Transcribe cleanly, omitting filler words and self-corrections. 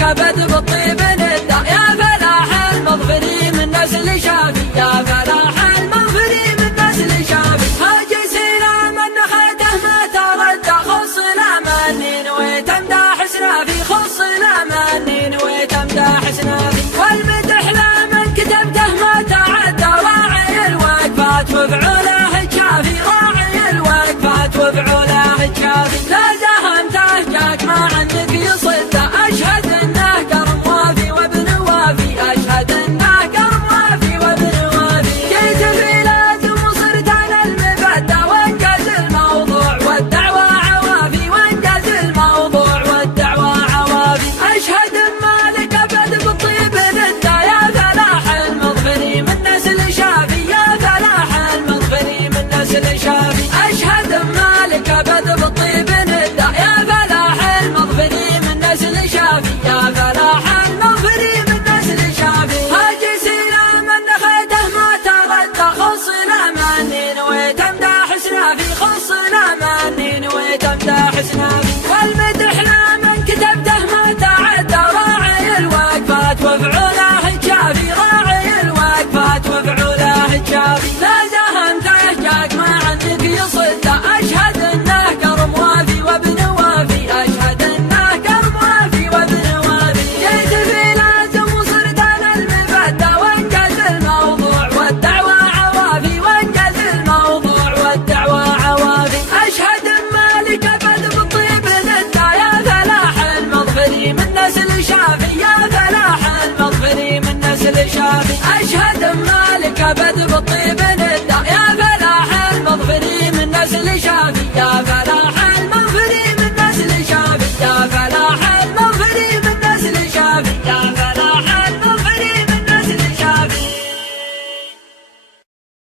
مالك أبد بالطيب ندى، يا فلاح المظفري من نسل شافي، يا فلاح المظفري من نسل شافي. هاجي سلام نخيته ما تردى، خص الأماني نويت أمدح سنافي، خص الأماني نويت أمدح سنافي. والمدح لمن كتبته ما تعدى، راعي الوقفات وفعوله كافي، راعي الوقفات وفعوله كافي. لا دهمته جاك ما عندك يصد، أشهد انه قرم وافي وابن وافي، أشهد انه قرم وافي وابن وافي. جيت بلاد وصرت على المبدى، وانجز الموضوع والدعوى عوافي، وانجز الموضوع والدعوى عوافي. أشهد مالك أبد بالطيب ندى، يا فلاح المظفري من نسل شافي، يا فلاح المظفري من نسل شافي. أشهد مالك أبد بالطيب ندى، يا فلاح المظفري من نسل شافي، يا فلاح المظفري من نسل شافي. هاجي سلام نخيته ما تردى، خص الأماني نويت أمدح سنافي، خص الأماني نويت أمدح سنافي. والمدح لمن كتبته ما تعدى، راعي الوقفات وفعوله كافي، راعي الوقفات وفعوله كافي. لا دهمته جاك ما عندك يصد، أشهد انه قرم وافي وابن وافي، أشهد انه قرم وافي وابن وافي. جيت بلاد وصرت على المبدى، وانجز الموضوع والدعوى عوافي، وانجز الموضوع والدعوى عوافي. أشهد مالك أبد بالطيب ندى، يا فلاح المظفري من نسل شافي، يا فلاح المظفري من نسل شافي. أشهد مالك أبد بالطيب